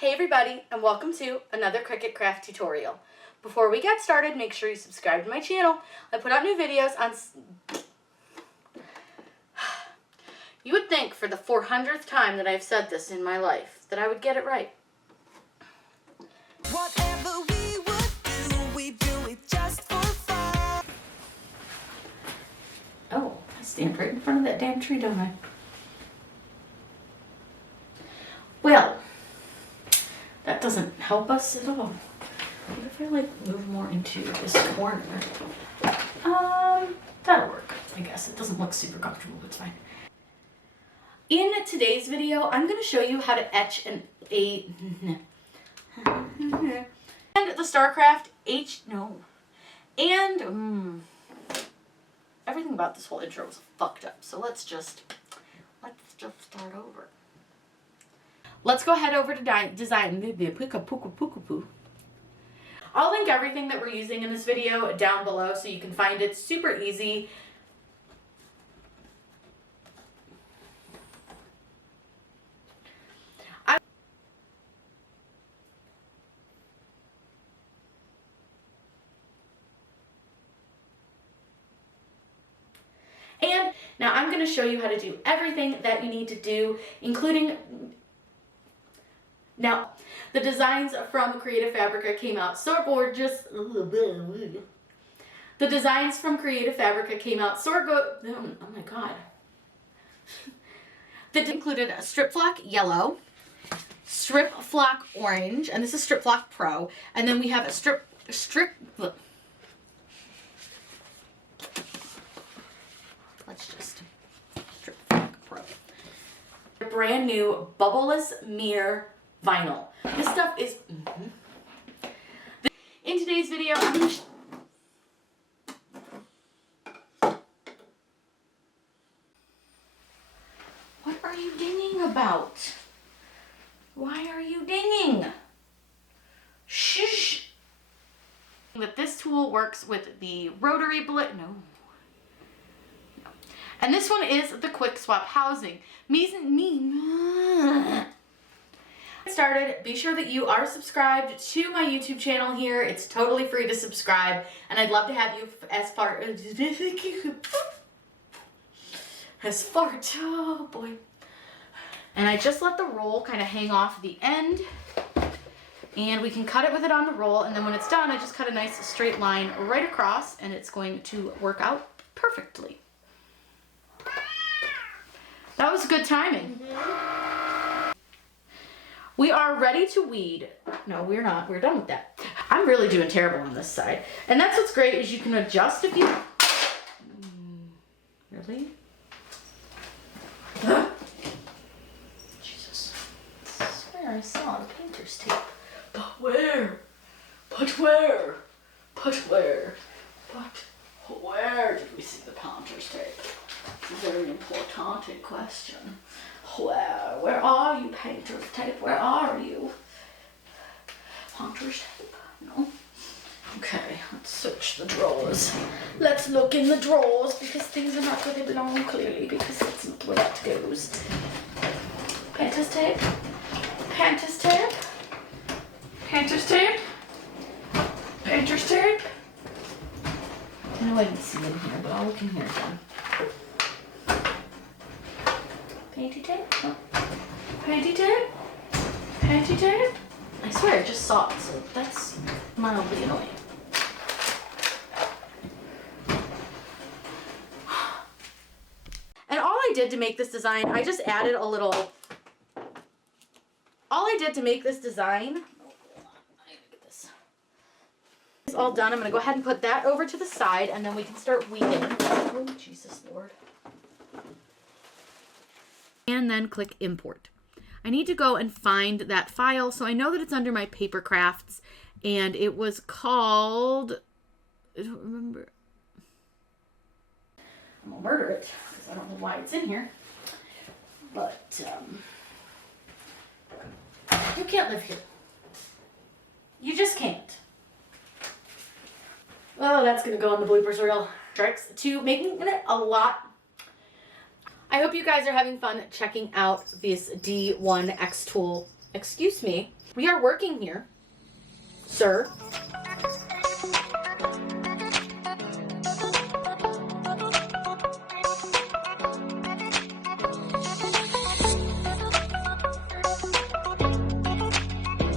Hey everybody, and welcome to another Cricut craft tutorial. Before we get started, make sure you subscribe to my channel. I put out new videos on... You would think for the 400th time that I've said this in my life, that I would get it right. Whatever we would do, we do it just for fun. Oh, I stand right in front of that damn tree, don't I? Well, that doesn't help us at all. What if I move more into this corner? That'll work, I guess. It doesn't look super comfortable, but it's fine. In today's video, I'm going to show you how to etch and the StarCraft everything about this whole intro was fucked up. So let's just start over. Let's go head over to design. I'll link everything that we're using in this video down below so you can find it super easy. And now I'm going to show you how to do everything that you need to do, including... Now, the designs from Creative Fabrica came out so gorgeous. The designs from Creative Fabrica came out so good. Oh my god. That included a strip flock yellow, strip flock orange, and this is strip flock pro. And then we have a strip flock pro. A brand new bubbleless mirror vinyl. This stuff is... In today's video, I'm going to... What are you dinging about? Why are you dinging? Shh! That this tool works with the rotary blade... No. And this one is the quick swap housing. Started, be sure that you are subscribed to my YouTube channel here. It's totally free to subscribe, and I'd love to have you oh boy. And I just let the roll kind of hang off the end, and we can cut it with it on the roll, and then when it's done, I just cut a nice straight line right across, and it's going to work out perfectly. That was good timing. We are ready to weed. No, we're not. We're done with that. I'm really doing terrible on this side. And that's what's great is you can adjust if you... Really? Jesus. I swear I saw the painter's tape. But where? But where? But where? But where did we see the painter's tape? It's a very important question. Where are you, painter's tape? Where are you? Painter's tape? No. Okay, let's search the drawers. Let's look in the drawers because things are not where they belong clearly because that's not where that goes. Painter's tape? Painter's tape? Painter's tape? Painter's tape? I know I didn't see it in here, but I'll look in here again. Painty tape? Oh. Painty tape? Painty tape? I swear I just saw it, so that's mildly annoying. And all I did to make this design, I just added a little... All I did to make this design... Oh, hold on. I gotta get this. It's all done. I'm going to go ahead and put that over to the side, and then we can start weeding. Oh, Jesus Lord. And then click import. I need to go and find that file. So I know that it's under my paper crafts and it was called, I don't remember. I'm gonna murder it because I don't know why it's in here. But you can't live here. You just can't. Oh, that's gonna go on the bloopers reel. Tricks to making it a lot. I hope you guys are having fun checking out this D1X tool Excuse me, we are working here. Sir,